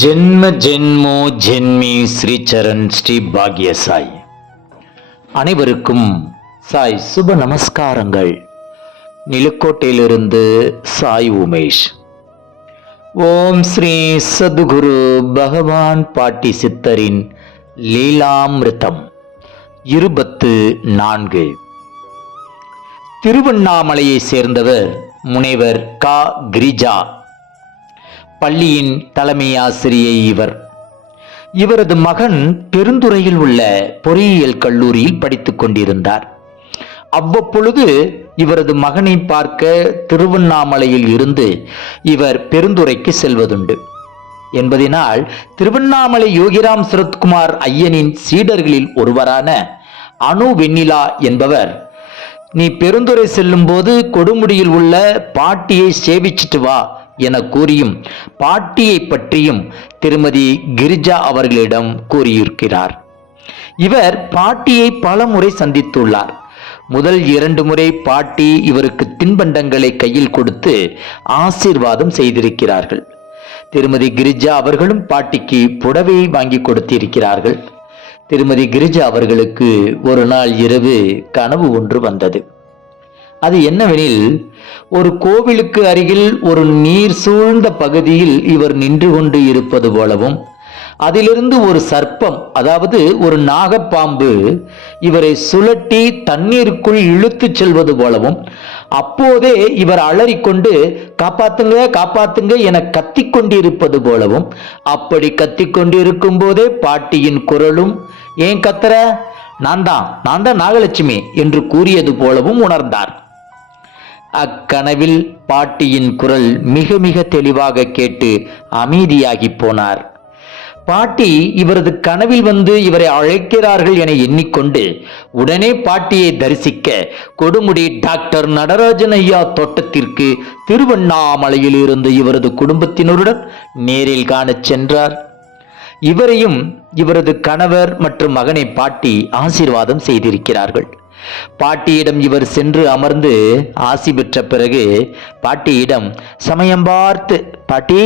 ஜென்ம ஜென்மோ ஜென்மி ஸ்ரீ சரண் ஸ்ரீ பாக்ய சாய். அனைவருக்கும் சாய் சுப நமஸ்காரங்கள். நிலக்கோட்டையிலிருந்து சாய் உமேஷ். ஓம் ஸ்ரீ சத்குரு பகவான் பாட்டி சித்தரின் லீலாமிருதம் 24. திருவண்ணாமலையை சேர்ந்தவர் முனைவர் கா கிரிஜா. பள்ளியின் தலைமை ஆசிரியை இவரது மகன் பெருந்துறையில் உள்ள பொறியியல் கல்லூரியில் படித்துக் கொண்டிருந்தார். அவ்வப்பொழுது இவரது மகனை பார்க்க திருவண்ணாமலையில் இருந்து இவர் பெருந்துறைக்கு செல்வதுண்டு என்பதனால் திருவண்ணாமலை யோகிராம் சரத்குமார் ஐயனின் சீடர்களில் ஒருவரான அனு வெண்ணிலா என்பவர், நீ பெருந்துறை செல்லும் போது கொடுமுடியில் உள்ள பாட்டியை சேவிச்சிட்டு வா என கூறியும் பாட்டியை பற்றியும் திருமதி கிரிஜா அவர்களிடம் கூறியிருக்கிறார். இவர் பாட்டியை பல முறை சந்தித்துள்ளார். முதல் 2 முறை பாட்டி இவருக்கு தின்பண்டங்களை கையில் கொடுத்து ஆசீர்வாதம் செய்திருக்கிறார்கள். திருமதி கிரிஜா அவர்களும் பாட்டிக்கு புடவை வாங்கி கொடுத்திருக்கிறார்கள். திருமதி கிரிஜா அவர்களுக்கு ஒரு நாள் இரவு கனவு ஒன்று வந்தது. அது என்னவெனில், ஒரு கோவிலுக்கு அருகில் ஒரு நீர் சூழ்ந்த பகுதியில் இவர் நின்று கொண்டு இருப்பது போலவும், அதிலிருந்து ஒரு சர்ப்பம், அதாவது ஒரு நாகப்பாம்பு இவரை சுழட்டி தண்ணீருக்குள் இழுத்துச் செல்வது போலவும், அப்போதே இவர் அலறிக்கொண்டு காப்பாத்துங்க காப்பாத்துங்க என கத்திக்கொண்டிருப்பது போலவும், அப்படி கத்திக்கொண்டிருக்கும் போதே பாட்டியின் குரலும், ஏன் கத்துற, நான் தான் நாகலட்சுமி என்று கூறியது போலவும் உணர்ந்தார். அக்கனவில் பாட்டியின் குரல் மிக மிக தெளிவாக கேட்டு அமைதியாகி போனார். பாட்டி இவரது கனவில் வந்து இவரை அழைக்கிறார்கள் என எண்ணிக்கொண்டு உடனே பாட்டியை தரிசிக்க கொடுமுடி டாக்டர் நடராஜன் ஐயா தோட்டத்திற்கு திருவண்ணாமலையில் இருந்து இவரது குடும்பத்தினருடன் நேரில் காணச் சென்றார். இவரையும் இவரது கணவர் மற்றும் மகனை பாட்டி ஆசீர்வாதம் செய்திருக்கிறார்கள். பாட்டியிடம் இவர் சென்று அமர்ந்து ஆசி பெற்ற பிறகு பாட்டியிடம் சமயம் பார்த்து, பாட்டி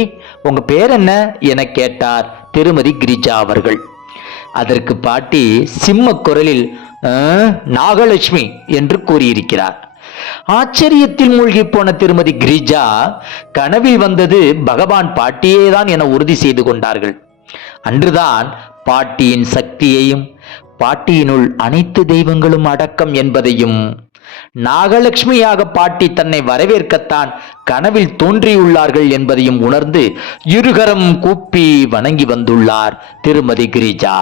உங்க பேர் என்ன என கேட்டார் திருமதி கிரிஜா அவர்கள். அதற்கு பாட்டி சிம்ம குரலில் நாகலட்சுமி என்று கூறியிருக்கிறார். ஆச்சரியத்தில் மூழ்கி போன திருமதி கிரிஜா கனவில் வந்தது பகவான் பாட்டியே தான் என உறுதி செய்து கொண்டார்கள். அன்றுதான் பாட்டியின் சக்தியையும் பாட்டியினுள் அனைத்து தெய்வங்களும் அடக்கம் என்பதையும், நாகலட்சுமியாக பாட்டி தன்னை வரவேற்கத்தான் கனவில் தோன்றியுள்ளார்கள் என்பதையும் உணர்ந்து இருகரம் கூப்பி வணங்கி வந்துள்ளார் திருமதி கிரிஜா.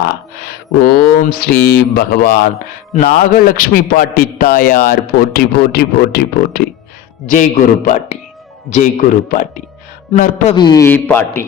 ஓம் ஸ்ரீ பகவான் நாகலட்சுமி பாட்டி தாயார் போற்றி போற்றி போற்றி போற்றி. ஜெய் குரு பாட்டி, ஜெய் குரு பாட்டி, நற்பவி பாட்டி.